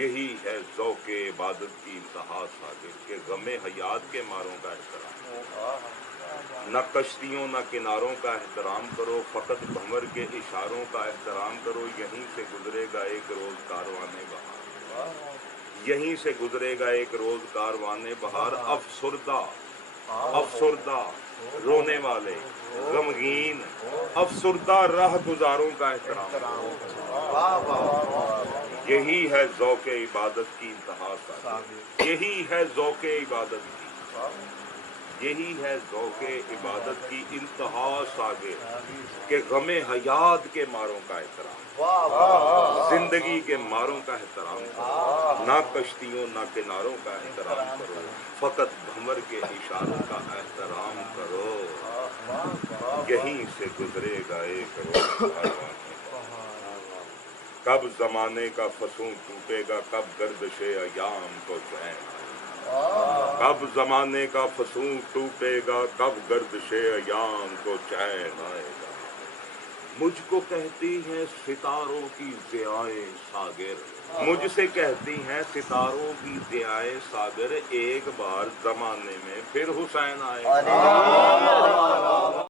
یہی ہے ذوق عبادت کی انتہا صادق کہ غم حیات کے ماروں کا احترام، نہ کشتیوں نہ کناروں کا احترام کرو، فقط بھنور کے اشاروں کا احترام کرو۔ یہیں سے گزرے گا ایک روز کاروان بہار، یہیں سے گزرے گا ایک روز کاروان بہار۔ افسردہ افسردہ رونے والے غمگین افسردہ راہ گزاروں کا احترام کرو۔ یہی ہے ذوق عبادت کی انتہا صادق، یہی ہے ذوق عبادت کی، یہی ہے ذوق عبادت کی انتہا ساگر کہ غم حیات کے ماروں کا احترام، زندگی کے ماروں کا احترام کرو، نہ کشتیوں نہ کناروں کا احترام کرو، فقط بھنور کے اشاروں کا احترام کرو۔ یہیں سے گزرے گا ایک روز کاروان، کب زمانے کا فسون ٹوٹے گا، کب گردش ایام کو چین آئے گا، کب زمانے کا فسون ٹوٹے گا، کب گردش ایام کو چین آئے گا۔ مجھ کو کہتی ہیں ستاروں کی ضیائیں ساگر، مجھ سے کہتی ہیں ستاروں کی ضیائیں ساگر، ایک بار زمانے میں پھر حسین آئے گا۔